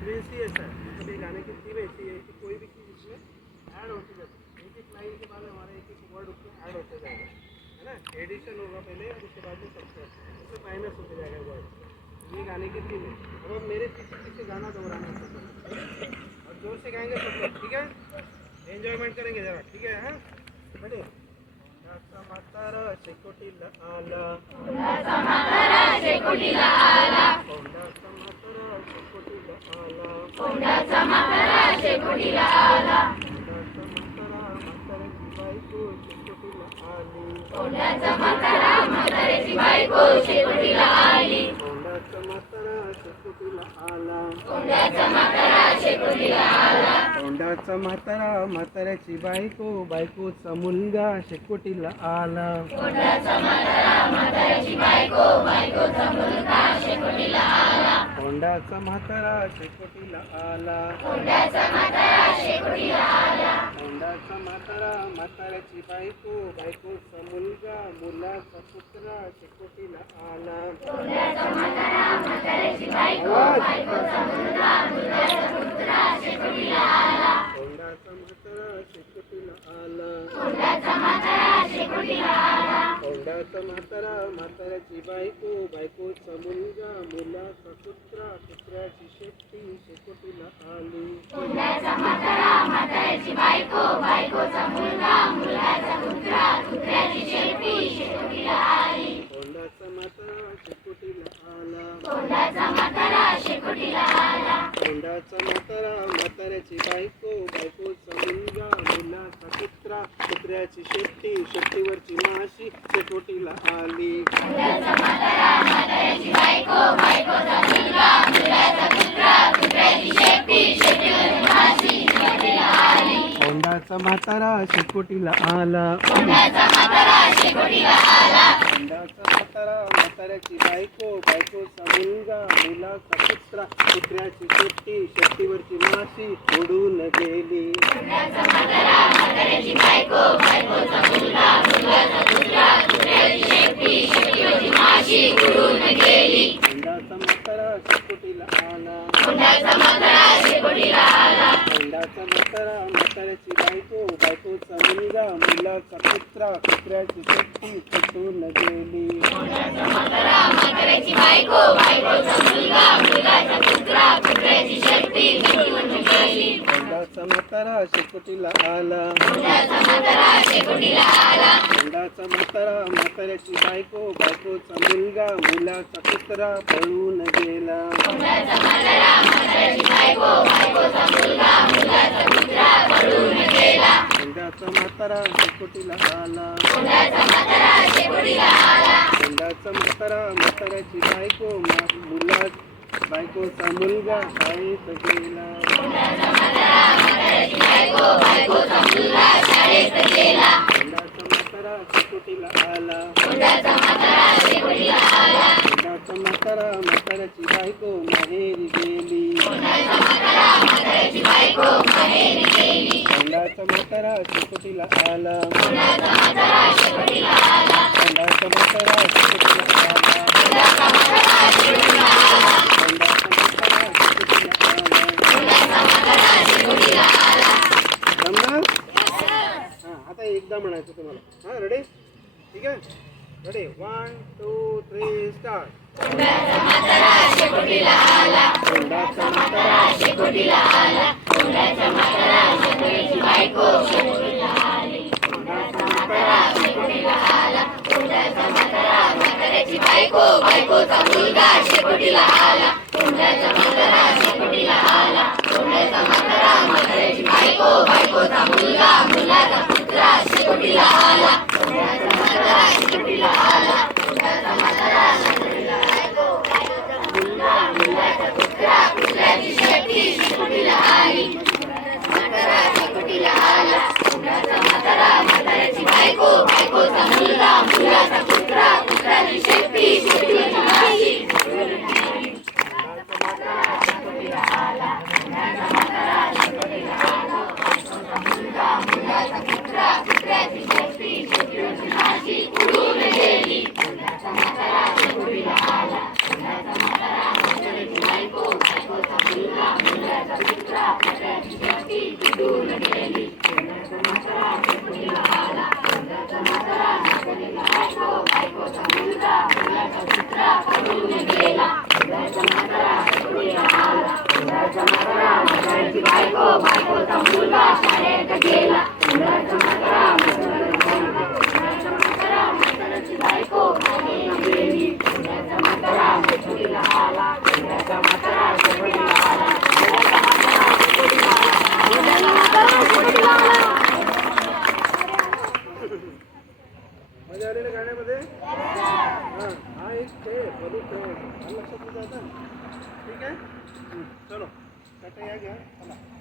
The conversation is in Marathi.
फ्रीक्वेंसी ऐसा है, मतलब ये गाने की थीम ऐसी है कि कोई भी चीज़ इसमें ऐड होती जाती है। एक एक लाइन के बाद हमारा एक एक वर्ड उसमें ऐड होते जाएगा, है ना। एडिशन होगा पहले और उसके बाद में सब्सट्रैक्शन, उसमें माइनस होते जाएगा वर्ड। ये गाने की थीम है। अब हम मेरे पीछे पीछे गाना दोहराना है और जोर से गाएंगे सब लोग, ठीक है। एंजॉयमेंट करेंगे ज़रा, ठीक है। हाँ बड़े मातारा शेकोटीला आला, कोंडाचा म्हातारा शेकोटीला आला, कोंडाचा म्हातारा शेकोटीला आला, कोंडाचा म्हातारा शेकोटीला आला, कोंडाचा म्हातारा म्हाताऱ्याची बायको शेकोटीला आली, कोंडाचा म्हातारा म्हाताऱ्याची बायको शेकोटीला आली, कोंडाचा म्हातारा शेकोटीला आला, कोंडाचा म्हातारा शेकोटीला आला, कोंडाचा म्हातारा म्हाताऱ्याची बायको बायकोचा मुलगा शेकोटीला आला, कोंडाचा म्हातारा म्हाताऱ्याची बायको बायकोचा मुलगा शेकोटीला आला, कोंडाचा म्हातारा शेकोटीला आला, कोंडाचा म्हातारा शेकोटीला आला, कोंडाचा म्हातारा म्हाताऱ्याची बायको बायकोचा मुलगा मुलाचा पुत्रा शेकोटीला आला, कोंडाचा म्हातारा म्हाताऱ्याची बायको बायकोचा मुलगा मुलाचा पुत्रा शेकोटीला आला, कोंडाचा म्हातारा शेकोटीला आला, कोंडाचा म्हातारा शेकोटीला आला, कोंडाचा म्हातारा म्हाताऱ्याची बायको बायकोचा मुलगा मुलाचा पुत्रा पुत्राची शेपटी शेकोटीला आली, कोंडाचा म्हातारा म्हाताऱ्याची बायको बायकोचा मुलगा मुलाचा पुत्रा पुत्राची शेपटी शेकोटीला आली, कोंडाचा म्हातारा शेकोटीला आला, कोंडाचा म्हातारा शेकोटीला आला, कोंडाचा म्हातारा म्हाताऱ्याची बायको बायकोचा मुलगा मुलाचा पुत्रा पुत्राची शेपटी शेपटीवरची माशी शेकोटीला आली, कोंडाचा म्हातारा म्हाताऱ्याची बायको बायकोचा मुलगा मुलाचा पुत्रा पुत्राची शेपटी शेपटीवरची माशी शेकोटीला आली, कोंडाचा म्हातारा शेकोटीला आला, कोंडाचा म्हातारा शेकोटीला आला, कोंडाचा म्हातारा म्हाताऱ्याची बायको बायकोचा मुलगा मुलाचा पुत्रा पुत्राची शेपटी शेपटीवरची माशी उडून गेली, कोंडाचा म्हातारा म्हाताऱ्याची बायको बायकोचा मुलगा मुलाचा पुत्रा पुत्राची शेपटी शेपटीवरची माशी उडून गेली, कोंडाचा म्हातारा शेकोटीला आला, कोंडाचा म्हातारा शेकोटीला आला, कोंडाचा म्हातारा म्हाताऱ्याची बायको बायकोचा मुलगा मुलाचा पुत्रा पुत्राची शेपटी तुटून गेली, कोंडाचा म्हातारा म्हाताऱ्याची बायको बायकोचा मुलगा मुलाचा पुत्रा पुत्राची शेपटी शेपटीवरची गेली, कोंडाचा म्हातारा शेकोटीला आला, कोंडाचा म्हातारा शेकोटीला आला, कोंडाचा म्हातारा म्हाताऱ्याची बायको बायकोचा मुलगा मुलाचा पुत्रा पळून गेला, कोंडाचा म्हातारा म्हाताऱ्याची बायको बायकोचा मुलगा मुलाचा पुत्रा पळून गेला, कोंडाचा म्हातारा शेकोटीला आला, कोंडाचा म्हातारा शेकोटीला आला, कोंडाचा म्हातारा म्हाताऱ्याची बायको मुला बायकोचा मुलगा शाळेत गेला, कोंडाचा म्हातारा म्हाताऱ्याची बायको बायकोचा मुलगा शाळेत गेला, कोंडाचा म्हातारा शेकोटीला आला, कोंडाचा म्हातारा शेकोटीला आला, कोंडाचा म्हातारा म्हाताऱ्याची बायको माहेरी गेली, कोंडाचा म्हातारा म्हाताऱ्याची बायको माहेरी गेली, कोंडाचा म्हातारा शेकोटीला आला, कोंडाचा म्हातारा शेकोटीला आला, कोंडाचा म्हातारा शेकोटीला आला, कोंडाचा म्हातारा शेकोटीला आला, कोंडाचा म्हातारा शेकोटीला आला. कोंडाचा म्हातारा शेकोटीला आला. जमणार? हां आता एकदा म्हणायचं तुम्हाला. हां रेडी? ठीक आहे. Ready 1 2 3 start. कोंडाचा म्हातारा शेकोटीला आला, कोंडाचा म्हातारा शेकोटीला आला, कोंडाचा म्हातारा शेकोटीची बायको शेकोटीला आली, कोंडाचा म्हातारा शेकोटीला आला, कोंडाचा म्हातारा म्हाताऱ्याची बायको बायकोचा मुलगा शेकोटीला आला, कोंडाचा म्हातारा शेकोटीला आला, कोंडाचा म्हातारा म्हाताऱ्याची बायको बायकोचा मुलगा मुलाचा पुत्रा शेकोटीला आला, कोंडाचा म्हातारा शेकोटीला आला, कोंडाचा म्हातारा शेकोटीला बायको बायकोचा मुलगा मुलाचा पुत्रा पुत्राची शेपटी शेकोटीला आली, म्हातारा शेकोटीला आला, कोंडाचा म्हातारा म्हाताऱ्याची बायको बायकोचा मुलगा मुलाचा पुत्रा पुत्राची शेपटी शेपटीवरची माशी उडून गेली, कोंडाचा म्हातारा शेकोटीला आला, कोंडाचा म्हातारा म्हाताऱ्याची बायको बायकोचा मुलगा मजा आली ना गाण्यामध्ये? हां, हा एक खेळ बलून खेळ लक्षात जातं. ठीक आहे, चलो टाटा, या घ्या, चला.